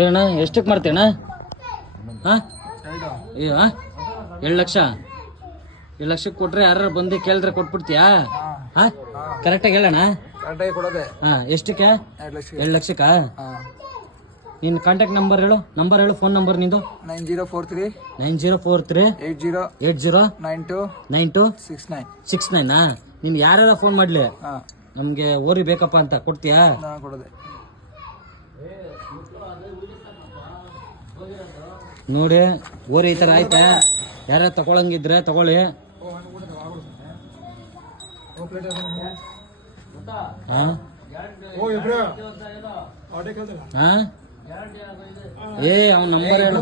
ಏನಣ್ಣ ಎಷ್ಟಕ್ಕೆ ಮಾಡ್ತೀಯಣ್ಣ? ಹಾಂ 7 ಲಕ್ಷ. 7 ಲಕ್ಷಕ್ಕೆ ಕೊಟ್ರೆ ಯಾರು ಬಂದು ಕೇಳಿದ್ರೆ ಕೊಟ್ಬಿಡ್ತೀಯಾ? ಹಾಂ ಕರೆಕ್ಟಾಗಿ ಹೇಳಣ್ಣ. ಹಾಂ ಎಷ್ಟಕ್ಕೆ? 2 ಲಕ್ಷಕ್ಕ. ನಿನ್ನ ಕಾಂಟ್ಯಾಕ್ಟ್ ನಂಬರ್ ಹೇಳು. ಫೋನ್ ನಂಬರ್ ನಿಂದು. 9043 80 92 69. ನಿನ್ ಯಾರೆಲ್ಲ ಫೋನ್ ಮಾಡ್ಲಿ ನಮ್ಗೆ ಓರಿ ಬೇಕಪ್ಪ ಅಂತ ಕೊಡ್ತೀಯಾ? ನೋಡಿ ಓರಿ ಈ ತರ ಆಯ್ತಾ? ಯಾರ ತಗೊಳಂಗಿದ್ರೆ ತಗೊಳ್ಳಿ. ಅವನ ನಂಬರ್ ಹೇಳು.